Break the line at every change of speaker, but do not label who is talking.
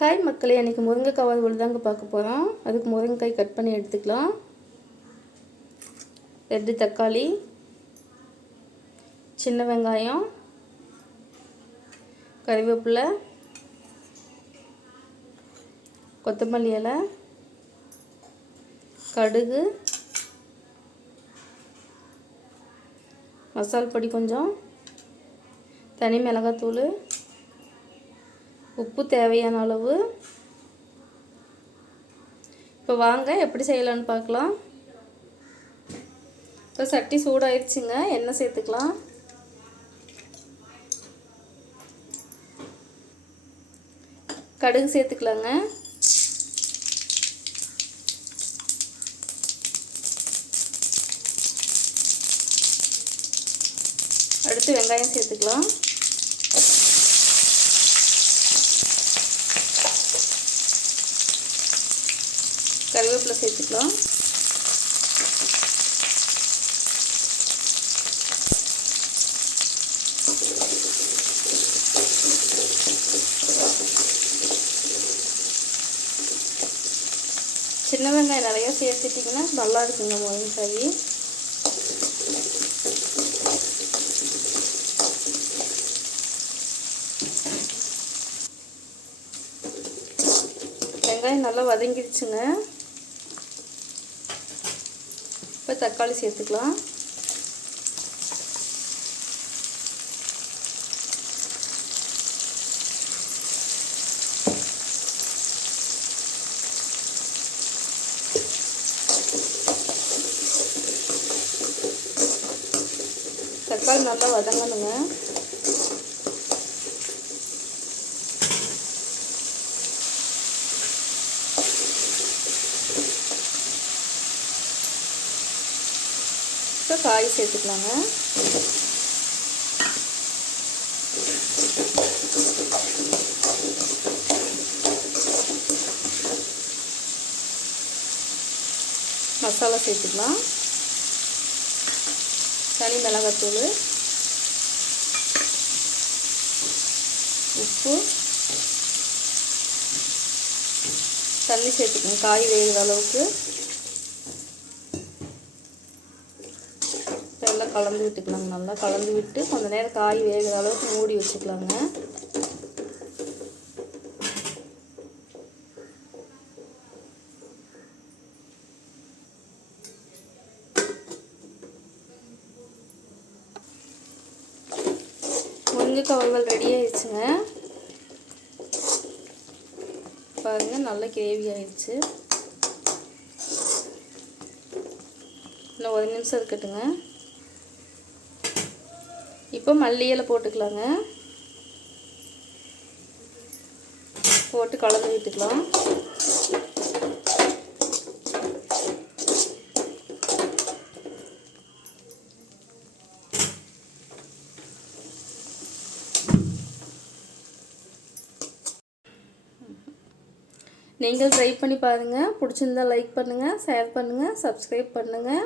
Hi மக்களே அன்றைக்கி முருங்கைக்காய் வறுவல் தாங்க பார்க்க போகிறோம் அதுக்கு முருங்கைக்காய் கட் பண்ணி எடுத்துக்கலாம். ரெண்டு தக்காளி சின்ன வெங்காயம் கறிவேப்பிலை கொத்தமல்லி இலை கடுகு மசால் பொடி கொஞ்சம் தனி மிளகாத்தூள் உப்பு தேவையான அளவு. இப்போ வாங்க எப்படி செய்யலான்னு பார்க்கலாம். இப்போ சட்டி சூடாயிடுச்சுங்க எண்ணெய் சேர்த்துக்கலாம். கடுகு சேர்த்துக்கலாங்க. அடுத்து வெங்காயம் சேர்த்துக்கலாம். கருவேப்பிலை சேர்த்துக்கலாம். சின்ன வெங்காயம் நிறையா சேர்த்துட்டிங்கன்னா நல்லா இருக்குங்க முருங்கைக்காய் வெங்காயம் நல்லா வதங்கிடுச்சுங்க இப்போ தக்காளி சேர்த்துக்கலாம். தக்காளி நல்லா வதங்கணுங்க. இப்போ காய் சேர்த்துக்கலாங்க. மசாலா சேர்த்துக்கலாம். தனி மிளகாத்தூள். உப்பு. தண்ணி சேர்த்துக்கணும். காய் வேகிற அளவுக்கு. கலந்து விட்டுக்கலாங்க. நல்லா கலந்து விட்டு கொஞ்ச நேரம் காய் வேகிற அளவுக்கு மூடி வச்சுக்கலாங்க. முருங்கைக்காய் வறுவல் ரெடி ஆயிடுச்சுங்க. பாருங்கள் நல்ல கிரேவி ஆயிடுச்சு. இன்னும் ஒரு நிமிஷம் இருக்கட்டுங்க. இப்போ மல்லி இலை போட்டுக்கலாங்க. போட்டு கலந்து விட்டுக்கலாம். நீங்கள் ட்ரை பண்ணி பாருங்கள் பிடிச்சிருந்தா லைக் பண்ணுங்கள் ஷேர் பண்ணுங்கள் சப்ஸ்கிரைப் பண்ணுங்கள்